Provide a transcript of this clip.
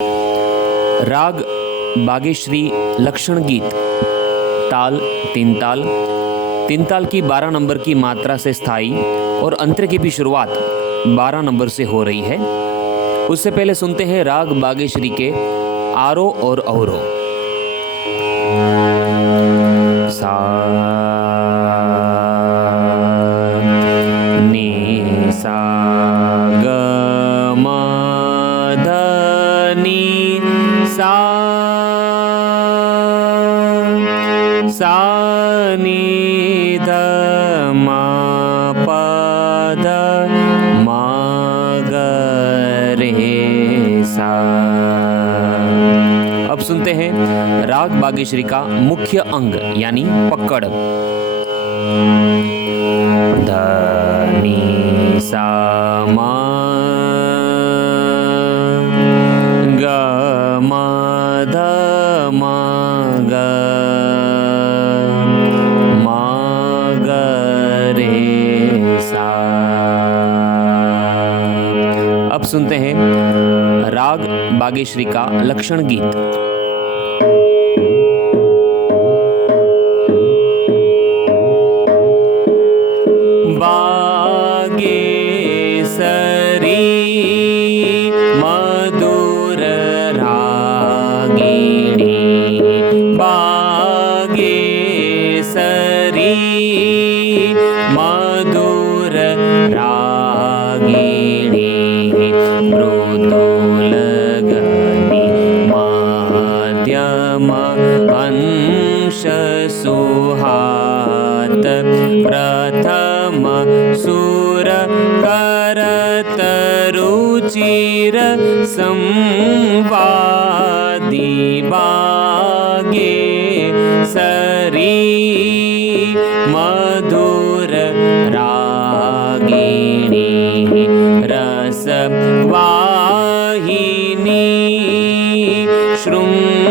राग बागेश्री लक्षण गीत। ताल तीन ताल। तीन ताल की 12 नंबर की मात्रा से स्थाई और अंतर की भी शुरुआत 12 नंबर से हो रही है। उससे पहले सुनते हैं राग बागेश्री के आरोह और अवरोह। सा नी सा ग म ध नी सा सा नी ध म प ध म ग रे सा। अब सुनते हैं राग बागेश्री का मुख्य अंग यानी पकड़। ध नी सा म ग म ध म ग म ग रे सा। अब सुनते हैं राग बागेश्री का लक्षण गीत। बागेसरी मधुर रागिणी, बागेसरी मधुर रागिणी, मृदुल गनि मध्यम अंश सुहात, प्रथम सुर करत रुचिर संवादी, बागेसरी मधुर रागिणी, रस वाहिनी शृंगार